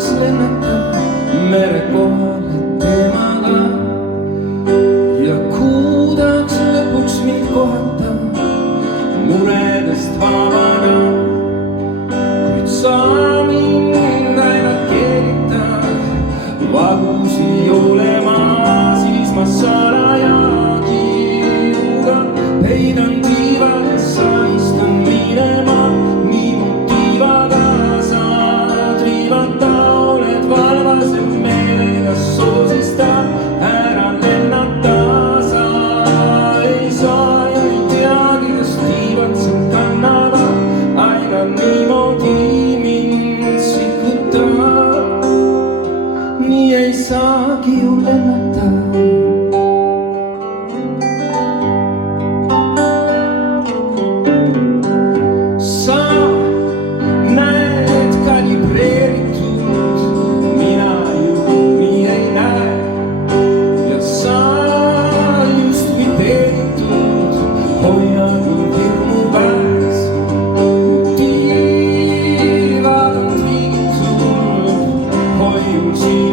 tahaks lennata mere kohale temaga ja kuhu tahaks lõpuks mind kohata muredest vabana. Kuid sa mind aina keeritad, vagus ei ole ma, siis ma salaja kiiruga peidan tiiva ja sa istun minema. Nii mu tiivaga saad riivata, oled valvasem meelega soosista, ära lennata sa ei saa ja ei teagi, kas tiivad sind kannavad aina niimoodi mind sikuta. Nii ei saagi ju lennata. Sa näed kalibreeritud, mina ju nii ei näe ja sa justkui teenitud hoiad mind hirmu käes. Tiivad on triigitud, hoiun siin